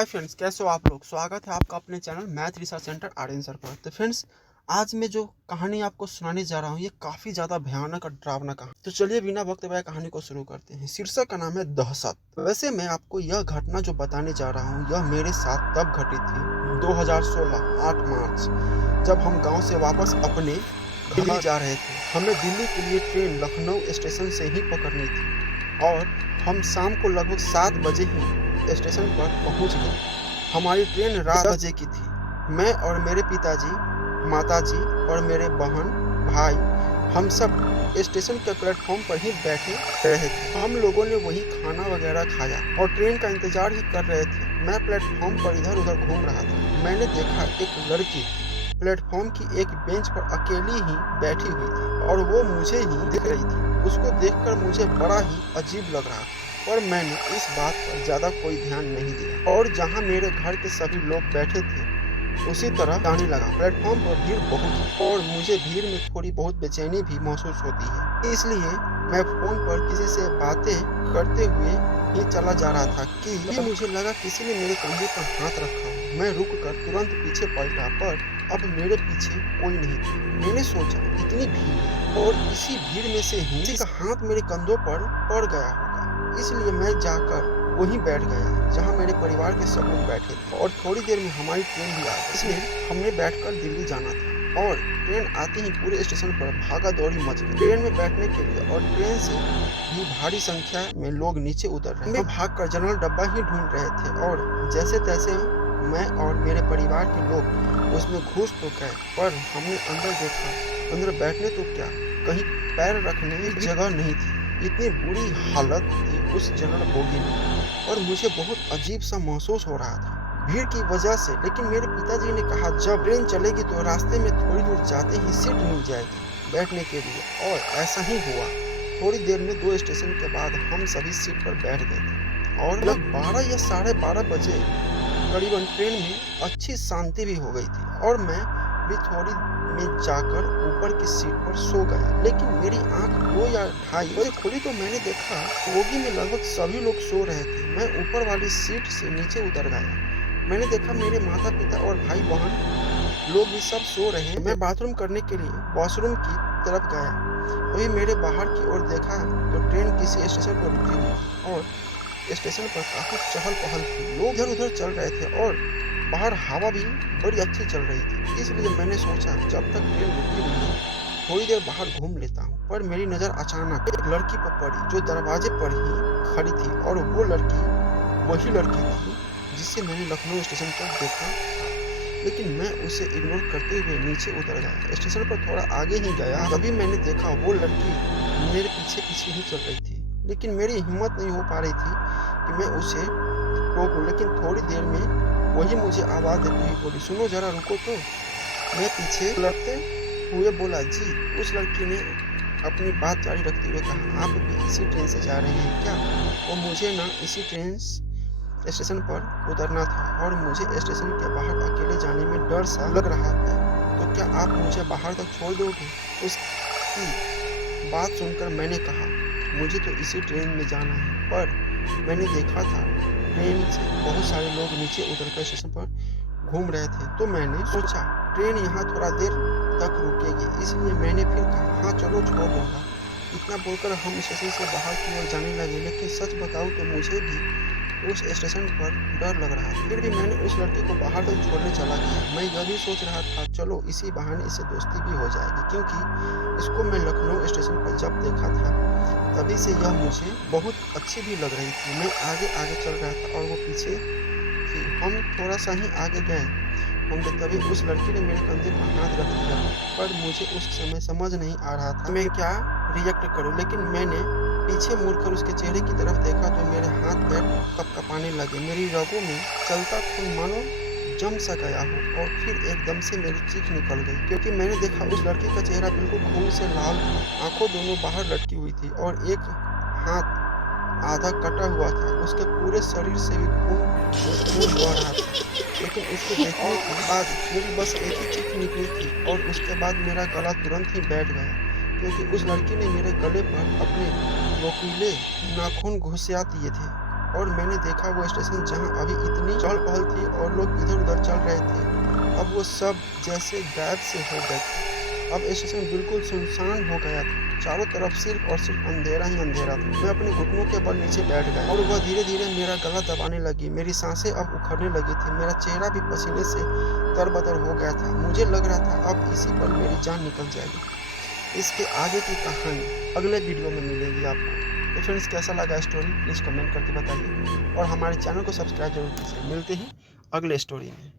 Hi friends, कैसे हो आप लोग। स्वागत है आपका अपने channel math research centre Aryan sir पर। तो फ्रेंड्स, आज मैं जो कहानी आपको सुनाने जा रहा हूँ ये काफ़ी ज़्यादा भयानक और डरावना कहानी। तो चलिए बिना वक्त गवाए कहानी को शुरू करते हैं। शीर्षक का नाम है दहशत। वैसे मैं आपको यह घटना जो बताने जा रहा हूँ यह मेरे साथ तब घटी थी 2016 8 मार्च, जब हम गाँव से वापस अपने घर जा रहे थे। हमें दिल्ली के लिए ट्रेन लखनऊ स्टेशन से ही पकड़नी थी और हम शाम को लगभग 7 बजे ही स्टेशन पर पहुंच गए। हमारी ट्रेन रात 10 बजे की थी। मैं और मेरे पिताजी, माताजी और मेरे बहन, भाई, हम सब स्टेशन के प्लेटफॉर्म पर ही बैठे रहे थे। हम लोगों ने वही खाना वगैरह खाया और ट्रेन का इंतजार ही कर रहे थे। मैं प्लेटफॉर्म पर इधर उधर घूम रहा था। मैंने देखा एक लड़की प्लेटफॉर्म की एक बेंच पर अकेली ही बैठी हुई थी और वो मुझे ही दिख रही थी। उसको देखकर मुझे बड़ा ही अजीब लग रहा था, पर मैंने इस बात पर ज़्यादा कोई ध्यान नहीं दिया और जहां मेरे घर के सभी लोग बैठे थे उसी तरह जाने लगा। प्लेटफॉर्म पर भीड़ बहुत थी और मुझे भीड़ में थोड़ी बहुत बेचैनी भी महसूस होती है। इसलिए मैं फोन पर किसी से बातें करते हुए ही चला जा रहा था कि मुझे लगा किसी ने मेरे कंधे पर हाथ रखा हो। मैं रुककर तुरंत पीछे पलटा, पर अब मेरे पीछे कोई नहीं था। मैंने सोचा इतनी भीड़ है और इसी भीड़ में से ही किसी का हाथ मेरे कंधों पर पड़ गया होगा। इसलिए मैं जाकर वहीं बैठ गया जहां मेरे परिवार के सब लोग बैठे थे और थोड़ी देर में हमारी ट्रेन भी आ गई। इसमें हमने बैठकर दिल्ली जाना था और ट्रेन आते ही पूरे स्टेशन पर भागा दौड़ी मच गई ट्रेन में बैठने के लिए, और ट्रेन से भी भारी संख्या में लोग नीचे उतर रहे थे। भागकर जनरल डब्बा ही ढूंढ रहे थे और जैसे तैसे मैं और मेरे परिवार के लोग उसमें घुस तो गए, पर हमने अंदर देखा, अंदर बैठने तो क्या, कहीं पैर रखने की जगह नहीं थी। इतनी बुरी हालत थी उस जनरल बोगी में और मुझे बहुत अजीब सा महसूस हो रहा था भीड़ की वजह से। लेकिन मेरे पिताजी ने कहा जब ट्रेन चलेगी तो रास्ते में थोड़ी दूर जाते ही सीट मिल जाएगी बैठने के लिए, और ऐसा ही हुआ। थोड़ी देर में 2 स्टेशन के बाद हम सभी सीट पर बैठ गए थे और लगभग 12 या 12:30 बजे करीबन ट्रेन में अच्छी शांति भी हो गई थी और मैं भी थोड़ी में जाकर ऊपर की सीट पर सो गया। लेकिन मेरी आंख 2 या 2:30 बजे खुली तो मैंने देखा बोगी में लगभग सभी लोग सो रहे थे। मैं ऊपर वाली सीट से नीचे उतर गया। मैंने देखा मेरे माता पिता और भाई बहन लोग भी सब सो रहे हैं। मैं बाथरूम करने के लिए वॉशरूम की तरफ गया। तभी मेरे बाहर की ओर देखा तो ट्रेन किसी स्टेशन पर रुकी हुई थी और स्टेशन पर काफी चहल पहल थी। लोग इधर उधर चल रहे थे और बाहर हवा भी बड़ी अच्छी चल रही थी। इसलिए मैंने सोचा जब तक ट्रेन रुकी हुई है थोड़ी देर बाहर घूम लेता हूँ। पर मेरी नज़र अचानक एक लड़की पर पड़ी जो दरवाजे पर ही खड़ी थी, और वो लड़की वही लड़की थी जिसे मैंने लखनऊ स्टेशन पर देखा। लेकिन मैं उसे इग्नोर करते हुए नीचे उतर गया। स्टेशन पर थोड़ा आगे ही गया, तभी मैंने देखा वो लड़की मेरे पीछे पीछे ही चल रही थी। लेकिन मेरी हिम्मत नहीं हो पा रही थी कि मैं उसे रोकूं। लेकिन थोड़ी देर में वही मुझे आवाज़ देती हुई बोली, सुनो जरा रुको तो। मैं पीछे लड़ते हुए बोला, जी। उस लड़की ने अपनी बात जारी रखते हुए कहा, आप भी इसी ट्रेन से जा रहे हैं क्या? और मुझे ना इसी ट्रेन स्टेशन पर उतरना था और मुझे स्टेशन के बाहर अकेले जाने में डर सा लग रहा है, तो क्या आप मुझे बाहर तक छोड़ दोगे? उसकी बात सुनकर मैंने कहा, मुझे तो इसी ट्रेन में जाना है, पर मैंने देखा था ट्रेन से बहुत सारे लोग नीचे उतरकर स्टेशन पर घूम रहे थे, तो मैंने सोचा ट्रेन यहाँ थोड़ा देर तक रुकेगी, इसलिए मैंने फिर कहा, हाँ चलो छोड़ दूंगा। इतना बोलकर हम स्टेशन से बाहर की ओर जाने लगे। लेकिन सच बताऊं तो मुझे भी उस स्टेशन पर डर लग रहा था। फिर भी मैंने उस लड़की को बाहर तक छोड़ने चला गया। मैं यह भी सोच रहा था चलो इसी बहाने इससे दोस्ती भी हो जाएगी, क्योंकि इसको मैं लखनऊ स्टेशन पर जब देखा था तभी से यह मुझे बहुत अच्छी भी लग रही थी। मैं आगे आगे चल रहा था और वो पीछे थी। हम थोड़ा सा ही आगे गए होंगे तभी उस लड़की ने मेरे कंधे पर हाथ रख दिया, पर मुझे उस समय समझ नहीं आ रहा था मैं क्या रिएक्ट करूं। लेकिन मैंने पीछे मुड़कर उसके चेहरे की तरफ देखा तो मेरे हाथ पैर कपकपाने लगे। मेरी रगों में चलता खून मानो जम सा गया हो, और फिर एकदम से मेरी चीख निकल गई, क्योंकि मैंने देखा उस लड़की का चेहरा बिल्कुल खून से लाल था। आंखों दोनों बाहर लटकी हुई थी और एक हाथ आधा कटा हुआ था। उसके पूरे शरीर से भी खून बह रहा था। लेकिन उसको देखने के बाद मेरी बस एक ही चीख निकली थी और उसके बाद मेरा गला तुरंत ही बैठ गया, क्योंकि उस लड़की ने मेरे गले पर अपने नोकीले नाखून घुसिया दिए थे। और मैंने देखा वो स्टेशन जहाँ अभी इतनी चहल-पहल थी और लोग इधर-उधर चल रहे थे, अब वो सब जैसे गायब से हो गए थे। अब स्टेशन बिल्कुल सुनसान हो गया था। चारों तरफ सिर्फ और सिर्फ अंधेरा ही अंधेरा था। मैं अपने घुटनों के बल नीचे बैठ गया और वह धीरे-धीरे मेरा गला दबाने लगी। मेरी सांसें अब उखड़ने लगी थी। मेरा चेहरा भी पसीने से तर-बतर हो गया था। मुझे लग रहा था अब इसी पल मेरी जान निकल जाएगी। इसके आगे की कहानी अगले वीडियो में मिलेगी आपको। तो फ्रेंड्स, कैसा लगा स्टोरी प्लीज़ कमेंट करके बताइए और हमारे चैनल को सब्सक्राइब जरूर कीजिए। मिलते ही अगले स्टोरी में।